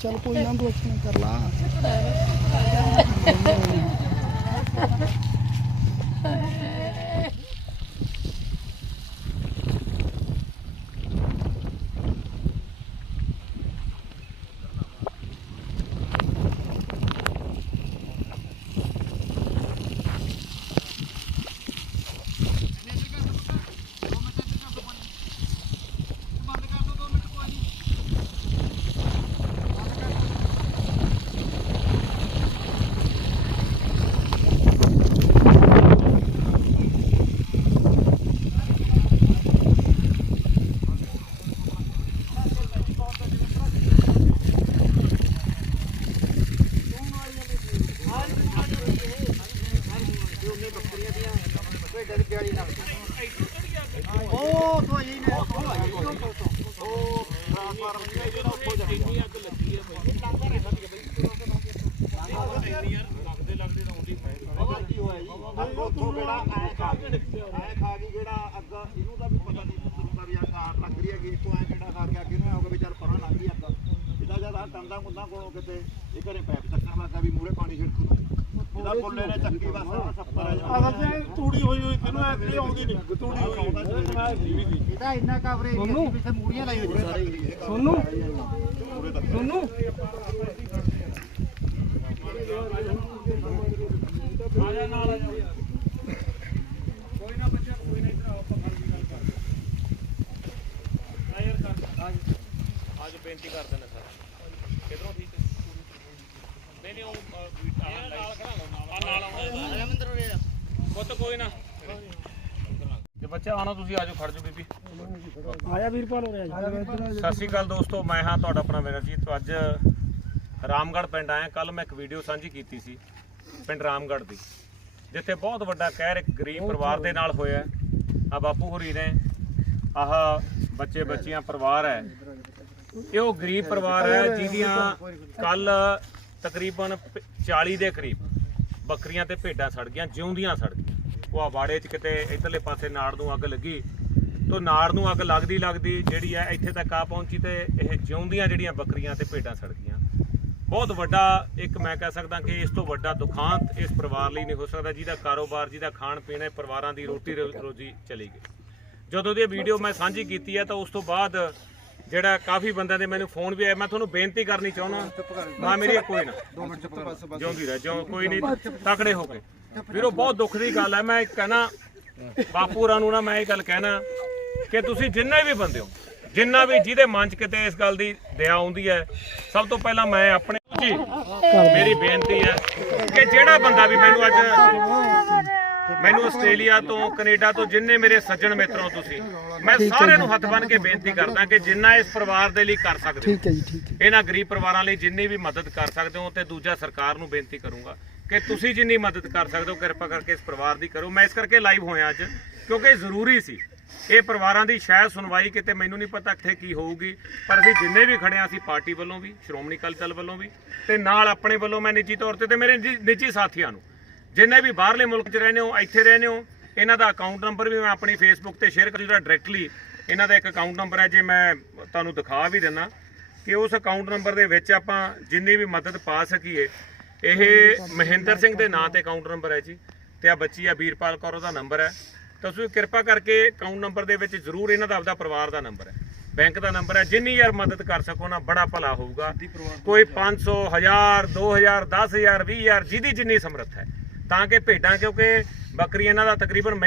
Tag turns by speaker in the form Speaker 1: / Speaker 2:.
Speaker 1: ਚੱਲ ਕੋਈ ਨਾ ਤੂੰ ਅੱਛਾ ਕਰ ਲਾ
Speaker 2: ਉਹ ਤੋਂ ਹੀ ਨੇ ਉਹ ਆਈ ਉਹ ਟ੍ਰਾਂਸਫਾਰਮਰ ਜਿਹੜਾ ਉੱਪਰ ਜਾਂਦੀ ਅੱਗ ਲੱਗੀ ਹੈ ਉੱਥੋਂ ਕਿਹੜਾ ਐ ਖਾ ਗਈ ਐ ਖਾ ਗਈ ਜਿਹੜਾ ਅੱਗ ਇਹਨੂੰ ਤਾਂ ਵੀ ਪਤਾ ਨਹੀਂ ਹੁੰਦਾ ਵੀ ਆ ਕਾਰ ਲੱਗ ਰਹੀ ਹੈਗੀ ਇੱਥੋਂ ਐ ਕਿਹੜਾ ਖਾ ਕੇ ਅੱਗੇ ਨੂੰ ਆਉਗਾ ਵੀ ਚੱਲ ਪਰਾਂ ਲੱਗ ਗਈ ਅੱਗ ਇਹਦਾ ਜਦ ਆ ਟੰਦਾ ਕੁੰਦਾ ਕੋਲੋਂ ਕਿਤੇ ਇਹ ਘਰੇ ਪੈਪ ਚੱਕਣ ਲੱਗਾ ਵੀ ਮੂਰੇ ਪਾਣੀ ਛਿੜਕੂ ਇਹਦਾ ਬੁੱਲੇ ਨੇ ਚੱਕੀ ਬਸ ਆਹ ਸੱਪਰ ਆ
Speaker 3: ਅਸਲ ਤੇ ਤੂੜੀ ਹੋਈ ਹੋਈ ਤੈਨੂੰ ਐ ਨਹੀਂ ਆਉਂਦੀ ਨਹੀਂ। ਤੂੜੀ ਹੋਈ ਹੋਈ।
Speaker 2: ਇਹਦਾ ਇੰਨਾ ਕਵਰੇਜ ਨਹੀਂ ਪਿੱਛੇ ਮੂੜੀਆਂ ਲਾਈ ਹੋਈ ਸਾਰੇ
Speaker 1: ਸੋਨੂੰ? ਸੋਨੂੰ?
Speaker 4: ਅੱਜ ਬੇਨਤੀ ਕਰ ਦਿੰਦੇ ਸਰ। ਕਿਧਰੋਂ ਠੀਕ ਹੈ? ਨਹੀਂ ਨਹੀਂ ਉਹ ਪੁੱਤ ਕੋਈ ਨਾ ਜੇ ਬੱਚੇ ਆਣਾ ਤੁਸੀਂ ਆਜੋ ਖੜ ਜਾਓ ਬੀਬੀ।
Speaker 1: ਆਇਆ ਵੀਰਪਾਲ ਹੋ ਰਿਹਾ
Speaker 4: ਸਤਿ ਸ਼੍ਰੀ ਅਕਾਲ ਦੋਸਤੋ ਮੈਂ ਹਾਂ ਤੁਹਾਡਾ ਆਪਣਾ ਵਿਨਰਜੀਤ ਤੋਂ ਅੱਜ ਰਾਮਗੜ੍ਹ ਪਿੰਡ ਆਇਆ। ਕੱਲ ਮੈਂ ਇੱਕ ਵੀਡੀਓ ਸਾਂਝੀ ਕੀਤੀ ਸੀ ਪਿੰਡ ਰਾਮਗੜ੍ਹ ਦੀ ਜਿੱਥੇ ਬਹੁਤ ਵੱਡਾ ਕਹਿਰ ਇੱਕ ਗਰੀਬ ਪਰਿਵਾਰ ਦੇ ਨਾਲ ਹੋਇਆ ਆ ਬਾਪੂ ਹੋਰੀ ਨੇ ਆਹ ਬੱਚੇ ਬੱਚੀਆਂ ਪਰਿਵਾਰ ਹੈ। ਇਹ ਉਹ ਗਰੀਬ ਪਰਿਵਾਰ ਹੈ ਜਿਹਦੀਆਂ ਕੱਲ ਤਕਰੀਬਨ 40 ਦੇ ਕਰੀਬ ਬੱਕਰੀਆਂ ਤੇ ਭੇਡਾਂ ਸੜ ਗਈਆਂ, ਜਿਉਂਦੀਆਂ ਸੜ ਗਈਆਂ। ਉਹ ਆ 'ਚ ਕਿਤੇ ਇਧਰਲੇ ਪਾਸੇ ਨਾੜ ਨੂੰ ਅੱਗ ਲੱਗੀ। ਤੋਂ ਨਾੜ ਨੂੰ ਅੱਗ ਲੱਗਦੀ ਲੱਗਦੀ ਜਿਹੜੀ ਹੈ ਇੱਥੇ ਤੱਕ ਆ ਪਹੁੰਚੀ ਤੇ ਇਹ ਜਿਉਂਦੀਆਂ ਜਿਹੜੀਆਂ ਬੱਕਰੀਆਂ ਤੇ ਭੇਡਾਂ ਸੜ ਗਈਆਂ। ਬਹੁਤ ਵੱਡਾ ਇੱਕ ਮੈਂ ਕਹਿ ਸਕਦਾ ਕਿ ਇਸ ਤੋਂ ਵੱਡਾ ਦੁਖਾਂਤ ਇਸ ਪਰਿਵਾਰ ਲਈ ਨਹੀਂ ਹੋ ਸਕਦਾ, ਜਿਹਦਾ ਕਾਰੋਬਾਰ, ਜਿਹਦਾ ਖਾਣ ਪੀਣ ਹੈ, ਪਰਿਵਾਰਾਂ ਦੀ ਰੋਟੀ ਰੋ- ਰੋਜੀ ਚਲੀ ਗਈ। ਜਦੋਂ ਦੀ ਇਹ ਵੀਡੀਓ ਮੈਂ ਸਾਂਝੀ ਕੀਤੀ ਹੈ ਤਾਂ ਉਸ ਤੋਂ ਬਾਅਦ ਜਿਹੜਾ ਕਾਫੀ ਬੰਦਿਆਂ ਦੇ ਮੈਨੂੰ ਫੋਨ ਵੀ ਆਇਆ। ਮੈਂ ਤੁਹਾਨੂੰ ਬੇਨਤੀ ਕਰਨੀ ਚਾਹੁੰਦਾ ਹਾਂ। ਮੇਰੀ ਕੋਈ ਨਾ। ਜਿਉਂਦੀ ਰਹਿ ਜਿਉਂ ਕੋਈ ਨਹੀਂ। ਤਕੜੇ ਹੋ ਕੇ। ਵੀਰੋ ਬਹੁਤ ਦੁੱਖ ਦੀ ਗੱਲ ਹੈ। ਮੈਂ ਕਹਿਣਾ ਬਾਪੂਰਾਂ ਨੂੰ ਨਾ ਮੈਂ ਇਹ ਗੱਲ ਕਹਿਣਾ ਕਿ ਤੁਸੀਂ ਜਿੰਨੇ ਵੀ ਬੰਦੇ ਹੋ ਜਿੰਨਾ ਵੀ ਜਿਹਦੇ ਮਨ 'ਚ ਕਿਤੇ ਇਸ ਗੱਲ ਦੀ ਦਇਆ ਆਉਂਦੀ ਹੈ ਸਭ ਤੋਂ ਪਹਿਲਾਂ ਮੈਂ ਆਪਣੇ ਜੀ ਮੇਰੀ ਬੇਨਤੀ ਹੈ ਕਿ ਜਿਹੜਾ ਬੰਦਾ ਵੀ ਮੈਨੂੰ ਅੱਜ ਮੈਨੂੰ ਆਸਟ੍ਰੇਲੀਆ ਤੋਂ ਕੈਨੇਡਾ ਤੋਂ ਜਿੰਨੇ ਮੇਰੇ ਸੱਜਣ ਮਿੱਤਰੋ ਤੁਸੀਂ ਮੈਂ ਸਾਰਿਆਂ ਨੂੰ ਹੱਥ ਬੰਨ੍ਹ ਕੇ ਬੇਨਤੀ ਕਰਦਾ ਕਿ ਜਿੰਨਾ ਇਸ ਪਰਿਵਾਰ ਦੇ ਲਈ ਕਰ ਸਕਦੇ ਹੋ
Speaker 1: ਠੀਕ ਹੈ ਜੀ ਠੀਕ ਹੈ।
Speaker 4: ਇਹਨਾਂ ਗਰੀਬ ਪਰਿਵਾਰਾਂ ਲਈ ਜਿੰਨੀ ਵੀ ਮਦਦ ਕਰ ਸਕਦੇ ਹੋ ਤੇ ਦੂਜਾ ਸਰਕਾਰ ਨੂੰ ਬੇਨਤੀ ਕਰੂੰਗਾ ਕਿ ਤੁਸੀਂ ਜਿੰਨੀ ਮਦਦ ਕਰ ਸਕਦੇ ਹੋ ਕਿਰਪਾ ਕਰਕੇ ਇਸ ਪਰਿਵਾਰ ਦੀ ਕਰੋ। ਮੈਂ ਇਸ ਕਰਕੇ ਲਾਈਵ ਹੋਇਆ ਅੱਜ ਕਿਉਂਕਿ ਜ਼ਰੂਰੀ ਸੀ। ਇਹ ਪਰਿਵਾਰਾਂ ਦੀ ਸ਼ਾਇਦ ਸੁਣਵਾਈ ਕਿਤੇ ਮੈਨੂੰ ਨਹੀਂ ਪਤਾ ਕਿੱਥੇ ਕੀ ਹੋਊਗੀ ਪਰ ਅਸੀਂ ਜਿੰਨੇ ਵੀ ਖੜੇ ਹਾਂ ਅਸੀਂ ਪਾਰਟੀ ਵੱਲੋਂ ਵੀ ਸ਼੍ਰੋਮਣੀ ਅਕਾਲੀ ਦਲ ਵੱਲੋਂ ਵੀ ਤੇ ਨਾਲ ਆਪਣੇ ਵੱਲੋਂ ਮੈਂ ਨਿੱਜੀ ਤੌਰ ਤੇ ਤੇ ਮੇਰੇ ਨਿੱਜੀ ਸਾਥੀਆਂ ਨੂੰ ਜਿੰਨੇ ਵੀ ਬਾਹਰਲੇ ਮੁਲਕ 'ਚ ਰਹਿੰਦੇ ਹੋ ਇੱਥੇ ਰਹਿੰਦੇ ਹੋ ਇਹਨਾਂ ਦਾ ਅਕਾਊਂਟ ਨੰਬਰ ਵੀ ਮੈਂ ਆਪਣੀ ਫੇਸਬੁੱਕ ਤੇ ਸ਼ੇਅਰ ਕਰੀ ਜਿਹੜਾ ਡਾਇਰੈਕਟਲੀ ਇਹਨਾਂ ਦਾ ਇੱਕ ਅਕਾਊਂਟ ਨੰਬਰ ਹੈ ਜੇ ਮੈਂ ਤੁਹਾਨੂੰ ਦਿਖਾ ਵੀ ਦਿੰਨਾ ਕਿ ਉਸ ਅਕਾਊਂਟ ਨੰਬਰ ਦੇ ਵਿੱਚ ਆਪਾਂ ਜਿੰਨੀ ਵੀ ਮਦਦ ਪਾ ਸਕੀਏ ਇਹ ਮਹਿੰਦਰ ਸਿੰਘ ਦੇ ਨਾਂ ਤੇ ਅਕਾਊਂਟ ਨੰਬਰ ਹੈ ਜੀ। ਤੇ ਆ ਬੱਚੀ ਆ ਵੀਰਪਾਲ ਕੌਰ ਉਹਦਾ ਨੰਬਰ ਹੈ। ਤੁਸੀਂ ਕਿਰਪਾ ਕਰਕੇ ਅਕਾਊਂਟ ਨੰਬਰ ਦੇ ਵਿੱਚ ਜ਼ਰੂਰ ਇਹਨਾਂ ਦਾ ਆਪਦਾ ਪਰਿਵਾਰ ਦਾ ਨੰਬਰ ਹੈ। ਬੈਂਕ ਦਾ ਨੰਬਰ ਹੈ ਜਿੰਨੀ ਯਾਰ ਮਦਦ ਕਰ ਸਕੋ ਨਾ ਬੜਾ ਭਲਾ ਹੋਊਗਾ। ਕੋਈ 500 1000 2000 10000 20000 ਜਿਹਦੀ ਜਿੰਨੀ ਸਮਰੱਥ ਹੈ। ਤਾਂ ਕਿ ਭੇਡਾਂ ਕਿਉਂਕਿ ਬੱਕਰੀ ਇਹਨਾਂ ਦਾ ਤਕਰੀਬਨ ਮੈਨੂੰ